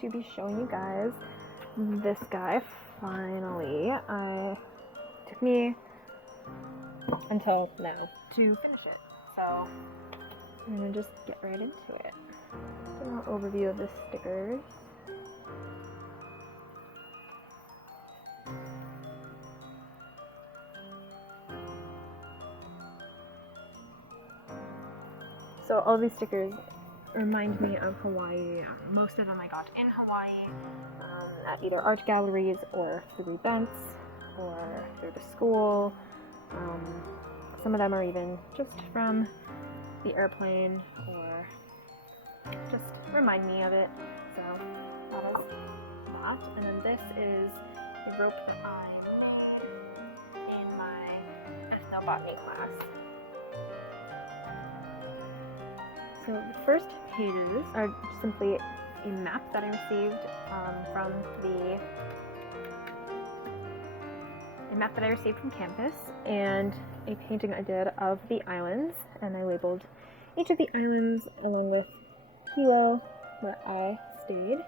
to be showing you guys this guy. Finally, it took me until now to finish it, so I'm gonna just get right into it. An overview of the stickers. So all these stickers remind me of Hawaii. Most of them I got in Hawaii at either art galleries or through events or through the school. Some of them are even just from the airplane or just remind me of it. So that is that. And then this is the rope that I made in my ethnobotany class. So the first pages are simply a map that I received from campus, and a painting I did of the islands, and I labeled each of the islands along with Hilo, where I stayed.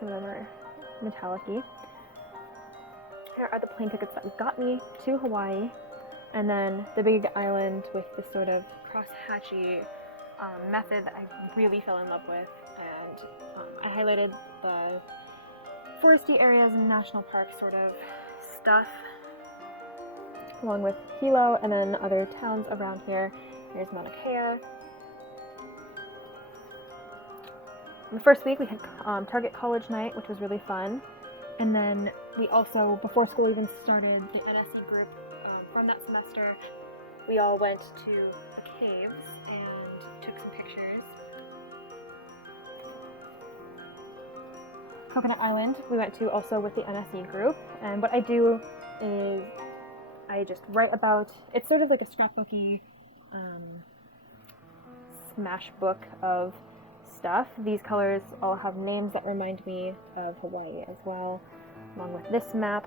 Some of them are metallic-y. Here are the plane tickets that got me to Hawaii. And then the big island with this sort of cross-hatchy method that I really fell in love with. And I highlighted the foresty areas and national park sort of stuff, along with Hilo and then other towns around here. Here's Mauna Kea. The first week we had Target College Night, which was really fun. And then we also, before school even started, the NSE group from that semester, we all went to the caves and took some pictures. Coconut Island we went to also with the NSE group, and what I do is I just write about, it's sort of like a scrapbooky smash book of stuff. These colors all have names that remind me of Hawaii as well, along with this map.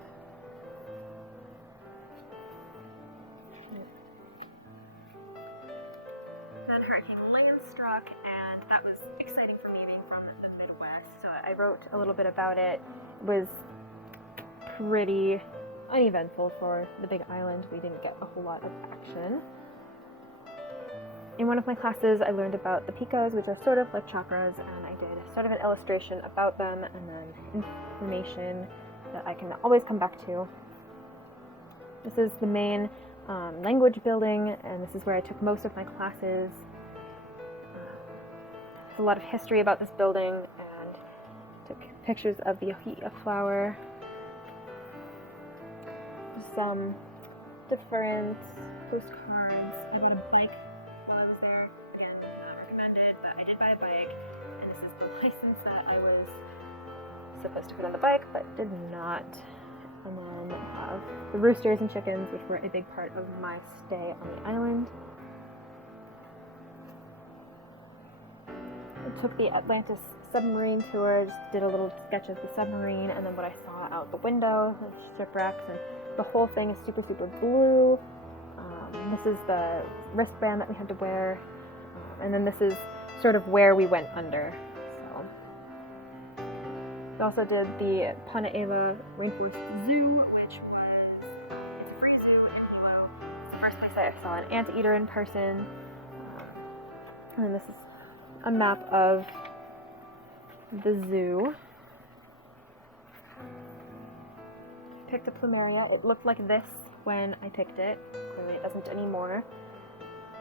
Then Hurricane Lane struck, and that was exciting for me being from the Midwest. So I wrote a little bit about it. It was pretty uneventful for the big island. We didn't get a whole lot of action. In one of my classes, I learned about the pikas, which are sort of like chakras, and I did sort of an illustration about them and then information that I can always come back to. This is the main language building, and this is where I took most of my classes. There's a lot of history about this building, and took pictures of the ohia flower. Some different postcards. I got a bike while I was there. Again, not recommended, but I did buy a bike, and this is the license that I was supposed to put on the bike, but did not. And then the roosters and chickens, which were a big part of my stay on the island. I took the Atlantis submarine tour, just did a little sketch of the submarine, and then what I saw out the window, the shipwrecks, and the whole thing is super, super blue. This is the wristband that we had to wear, and then this is sort of where we went under. We also did the Panaela Rainforest Zoo, which was it's a free zoo in Hilo. It's the first place I saw an anteater in person. And then this is a map of the zoo. Picked a plumeria. It looked like this when I picked it. Clearly it doesn't anymore.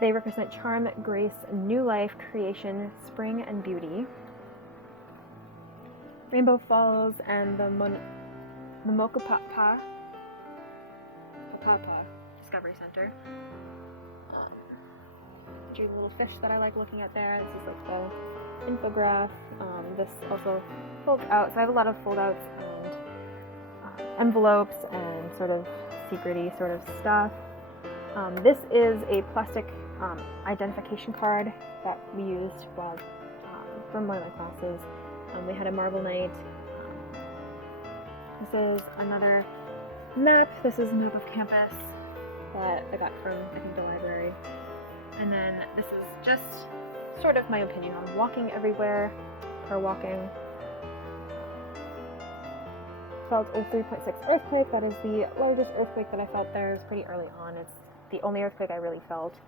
They represent charm, grace, new life, creation, spring, and beauty. Rainbow Falls and the Mokopapa Discovery Center. Drew little fish that I like looking at there. This is like the infograph. This also folds out, so I have a lot of fold-outs and envelopes and sort of secret-y sort of stuff. This is a plastic identification card that we used from one of my classes. We had a marble night. This is another map. This is a map of campus that I got from, I think, the library. And then this is just sort of my opinion on walking everywhere. her walking. Felt a 3.6 earthquake. That is the largest earthquake that I felt there. It was pretty early on. It's the only earthquake I really felt.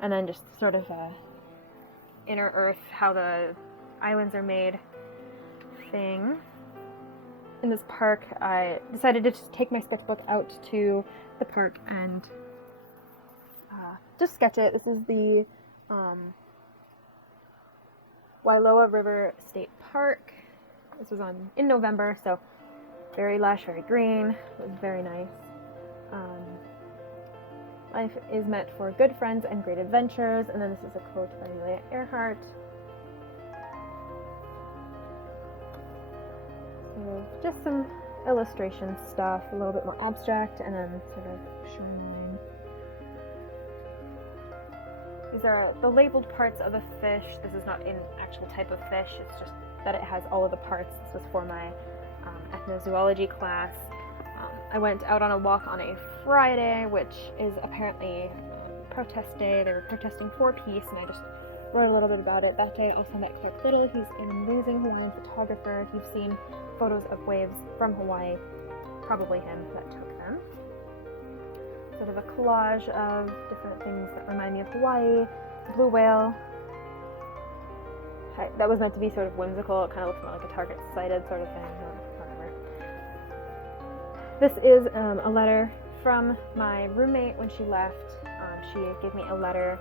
And then just sort of a inner earth, how the islands are made thing. In this park, I decided to just take my sketchbook out to the park and just sketch it. This is the Wailoa River State Park. This was in November, so very lush, very green. It was very nice. Life is meant for good friends and great adventures. And then this is a quote by Amelia Earhart. So just some illustration stuff, a little bit more abstract, and then sort of shoreline. These are the labeled parts of a fish. This is not an actual type of fish. It's just that it has all of the parts. This was for my ethnozoology class. I went out on a walk on a Friday, which is apparently protest day. They were protesting for peace, and I just wrote a little bit about it. That day I also met Clark Little. He's an amazing Hawaiian photographer. If you've seen photos of waves from Hawaii, probably him that took them. Sort of a collage of different things that remind me of Hawaii. Blue whale. That was meant to be sort of whimsical. It kind of looks more like a target-sighted sort of thing. Whatever. This is a letter from my roommate when she left. She gave me a letter.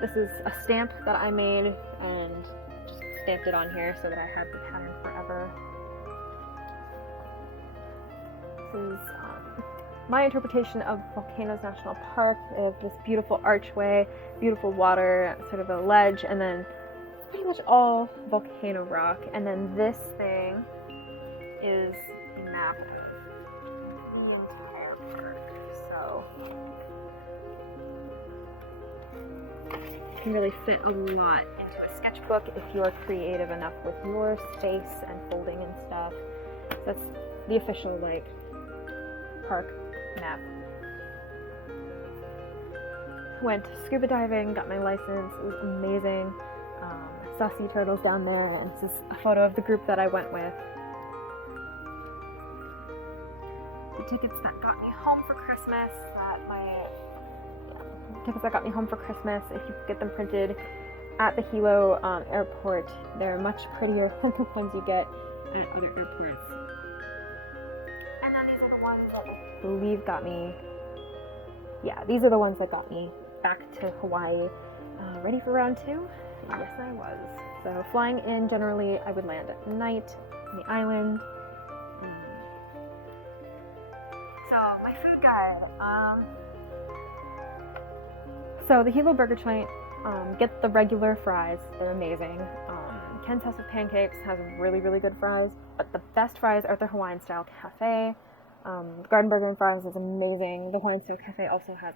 This is a stamp that I made and just stamped it on here so that I have the pattern forever. This is my interpretation of Volcanoes National Park, of this beautiful archway, beautiful water, sort of a ledge, and then pretty much all volcano rock. And then this thing is a map of the entire park. So you can really fit a lot into a sketchbook if you're creative enough with your space and folding and stuff. So that's the official park map. Went scuba diving, got my license. It was amazing. I saw sea turtles down there, and this is a photo of the group that I went with. The tickets that got me home for Christmas, if you get them printed at the Hilo airport, they're much prettier than the ones you get at other airports. And then these are the ones that I believe got me, these are the ones that got me back to Hawaii. Ready for round 2? Yes, I was. So flying in, generally I would land at night on the island. So my food guide. So the Hilo Burger Joint, get the regular fries. They're amazing. Ken's House of Pancakes has really, really good fries, but the best fries are at the Hawaiian Style Cafe. Garden Burger and Fries is amazing. The Hawaiian Style Cafe also has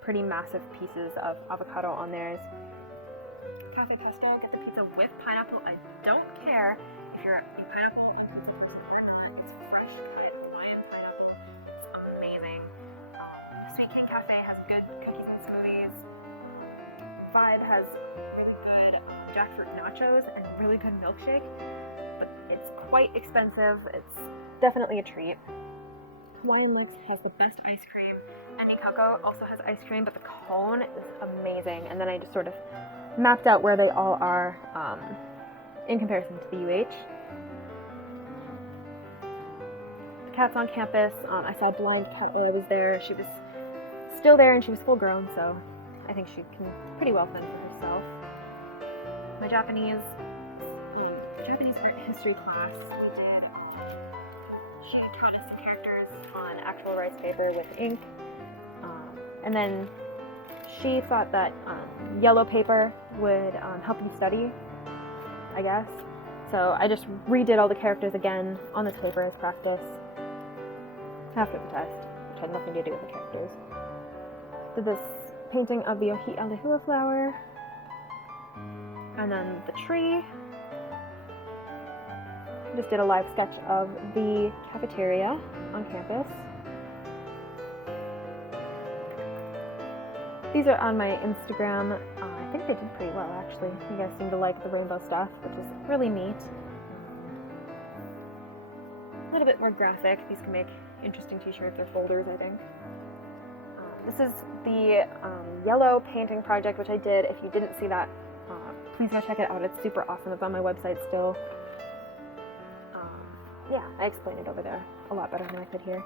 pretty massive pieces of avocado on theirs. Cafe Pesto, get the pizza with pineapple. I don't care if you're eating pineapple. It's fresh kind of Hawaiian pineapple. It's amazing. Sweet King Cafe has good cookies and smoothies. Vibe has really good jackfruit nachos and a really good milkshake, but it's quite expensive. It's definitely a treat. Hawaiian Nuts has the best ice cream. Any Coco also has ice cream, but the cone is amazing. And then I just sort of mapped out where they all are in comparison to the UH. The cats on campus, I saw a blind cat while I was there. She was still there and she was full grown, so I think she can pretty well fend for herself. My Japanese art history class, she taught us the characters on actual rice paper with ink. And then she thought that yellow paper would help you study, I guess. So I just redid all the characters again on this paper as practice after the test, which had nothing to do with the characters. Did this painting of the Ohia Lehua flower, and then the tree. Just did a live sketch of the cafeteria on campus. These are on my Instagram. I I think they did pretty well, actually. You guys seem to like the rainbow stuff, which is really neat. A little bit more graphic. These can make interesting t-shirts or folders, I think. This is the yellow painting project, which I did. If you didn't see that, please go check it out. It's super awesome. It's on my website still. Yeah, I explained it over there a lot better than I could here.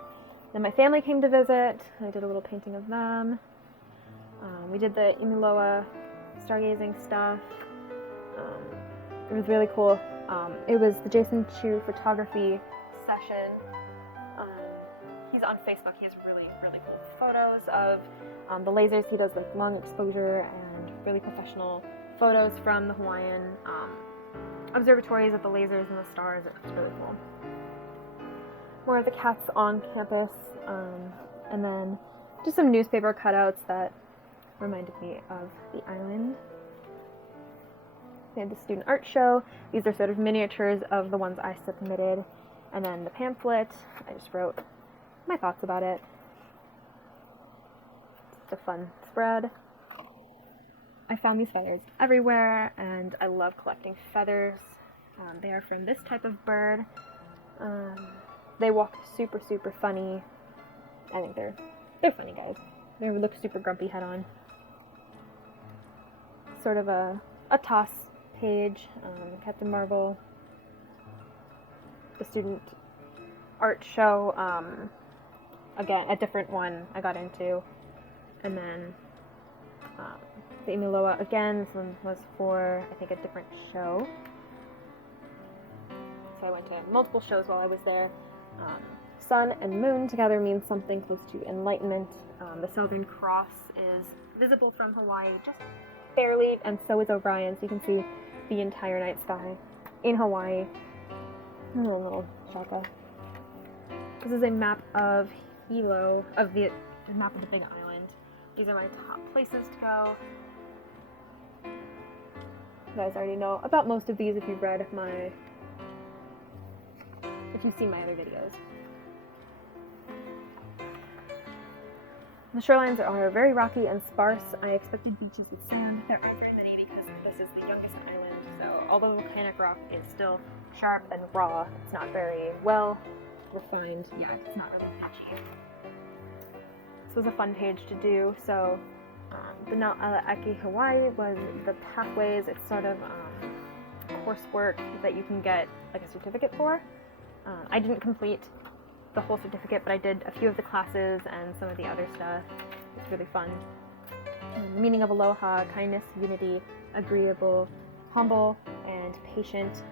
Then my family came to visit. I did a little painting of them. We did the Imiloa stargazing stuff. It was really cool. It was the Jason Chu photography session. He's on Facebook. He has really, really cool photos of the lasers. He does like long exposure and really professional photos from the Hawaiian observatories of the lasers and the stars. It's really cool. More of the cats on campus, and then just some newspaper cutouts that reminded me of the island. We had the student art show. These are sort of miniatures of the ones I submitted. And then the pamphlet, I just wrote my thoughts about it. It's a fun spread. I found these feathers everywhere, and I love collecting feathers. They are from this type of bird. They walk super, super funny. I think they're funny guys. They look super grumpy head on. Sort of a toss page. Captain Marvel. The student art show. Again, a different one I got into. And then the Imiloa again. This one was for, I think, a different show. So I went to multiple shows while I was there. Sun and moon together means something close to enlightenment. The Southern Cross is visible from Hawaii, just barely, and so is Orion, so you can see the entire night sky in Hawaii. A little shaka. This is a map of Hilo, of the map of the Big Island. These are my top places to go. You guys already know about most of these if you've read if you've seen my other videos. The shorelines are very rocky and sparse. I expected beaches with sand. There aren't very many because this is the youngest island, so although the volcanic rock is still sharp and raw, it's not very well refined yet. It's not really patchy. This was a fun page to do. So the Na'alaeki Hawaii was the pathways. It's sort of coursework that you can get like a certificate for. I didn't complete the whole certificate, but I did a few of the classes and some of the other stuff. It's really fun. The meaning of aloha: kindness, unity, agreeable, humble, and patient.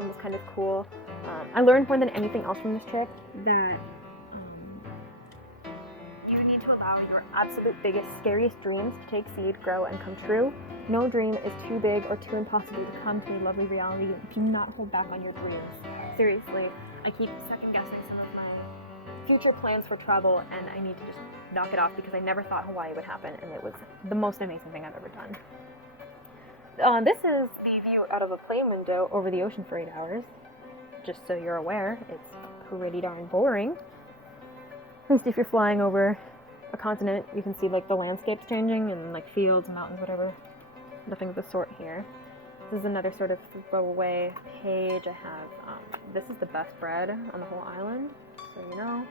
It was kind of cool. I learned more than anything else from this trip that you need to allow your absolute biggest, scariest dreams to take seed, grow, and come true. No dream is too big or too impossible to come to a lovely reality. Do not hold back on your dreams. Seriously, I keep second guessing some of my future plans for travel, and I need to just knock it off because I never thought Hawaii would happen, and it was the most amazing thing I've ever done. This is the view out of a plane window over the ocean for 8 hours. Just so you're aware, it's pretty darn boring. At least if you're flying over a continent, you can see like the landscapes changing and like fields, mountains, whatever. Nothing of the sort here. This is another sort of throwaway page. I have, this is the best bread on the whole island. So you know,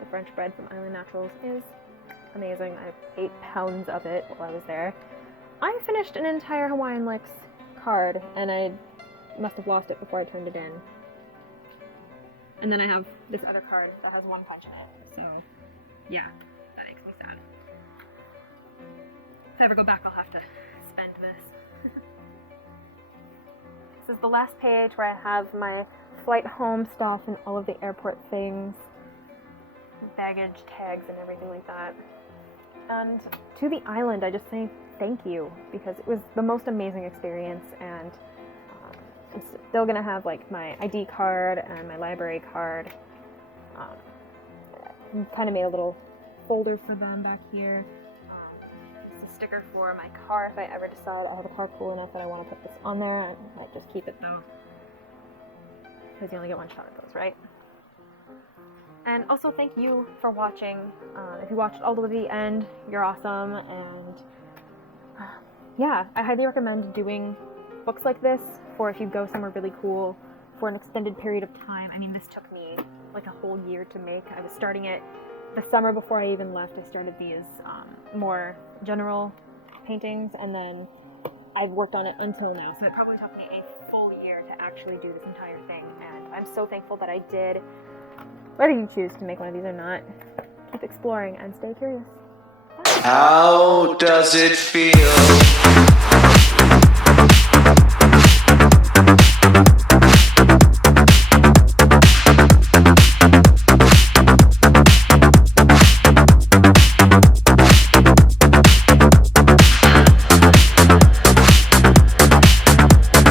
the French bread from Island Naturals is amazing. I ate 8 pounds of it while I was there. I finished an entire Hawaiian Licks card, and I must have lost it before I turned it in. And then I have this other card that has 1 punch in it. So, yeah, that makes me sad. If I ever go back, I'll have to spend this. This is the last page where I have my flight home stuff and all of the airport things, baggage tags and everything like that. And to the island, I just say thank you, because it was the most amazing experience, and I'm still gonna have like my ID card and my library card. Kind of made a little folder for them back here. It's a sticker for my car if I ever decide I have a car cool enough that I want to put this on there. I might just keep it though, because you only get 1 shot at those, right? And also thank you for watching. If you watched all the way to the end, you're awesome. And yeah, I highly recommend doing books like this for if you go somewhere really cool for an extended period of time. I mean, this took me like a whole year to make. I was starting it the summer before I even left. I started these more general paintings, and then I've worked on it until now. So it probably took me a full year to actually do this entire thing, and I'm so thankful that I did. Whether you choose to make one of these or not, keep exploring and stay curious. Bye. How does it feel?